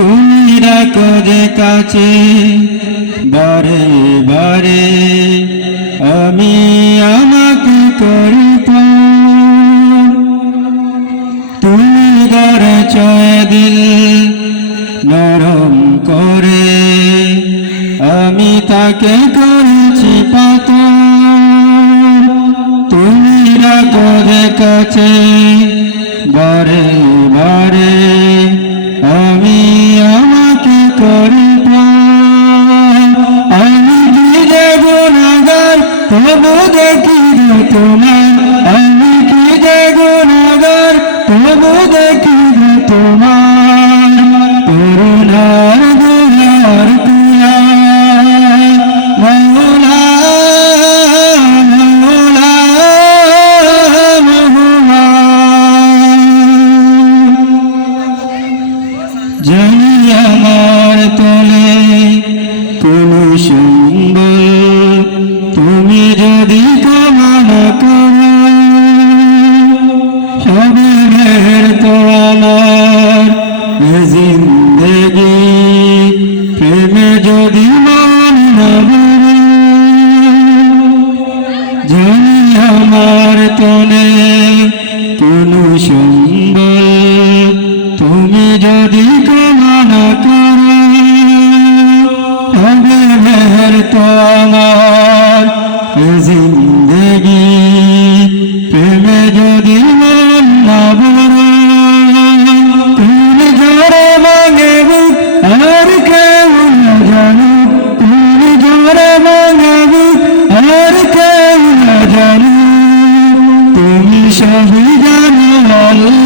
তুমি রাখো যে কাছে বারে বারে, আমি আমাকে করি তুমি গড়েছ দিল নরম করে, আমি তাকে করেছি পাথর। তুমি রাখো যে কাছে বারে বারে, আমি আমাকে করি আমি কি যে গুনাহগার তবু দেখি রে তোমার, আমি কি যে গুনাহগার তবু দেখি রে তোমার করুণার দুয়ার খুলা। মওলা মওলা মওলা, জানি আমার তলে কোন সম্বল তুমি যদি কামনা করো, সবের তো আমার জিন্দেগি প্রেমে যদি মন না ভরে। জানি আমার তলে কোন সম্বল তুমি যদি কামনা করো, সবের তো আমার জিন্দেগি প্রেমে যদি মন না ভরে। তুমি জোরে মাঙ্গে বুক আর কেউ না জানো, তুমি জোরে মাঙ্গে বুক আর কেউ না জানো, তুমি সবই জানো আল্লাহ।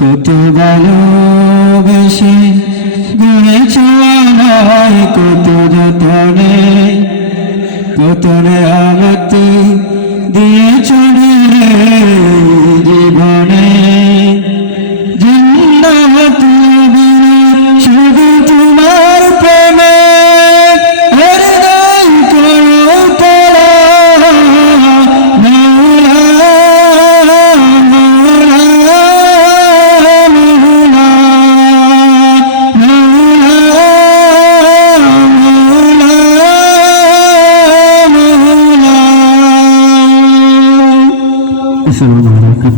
কত ভালোবেসে গড়েছ আমায়, কত যতনে কতনে আমত দিয়েছ রে জীবনে। জিন্নাত শুধু তোমার প্রেমে, হৃদয় করো পড়া। মওলা মওলা মওলা মওলা মওলা। আসসালামু আলাইকুম।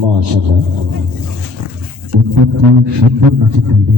মাশাআল্লাহ, উদ্বোধন সুন্দর নাচে তৈরি।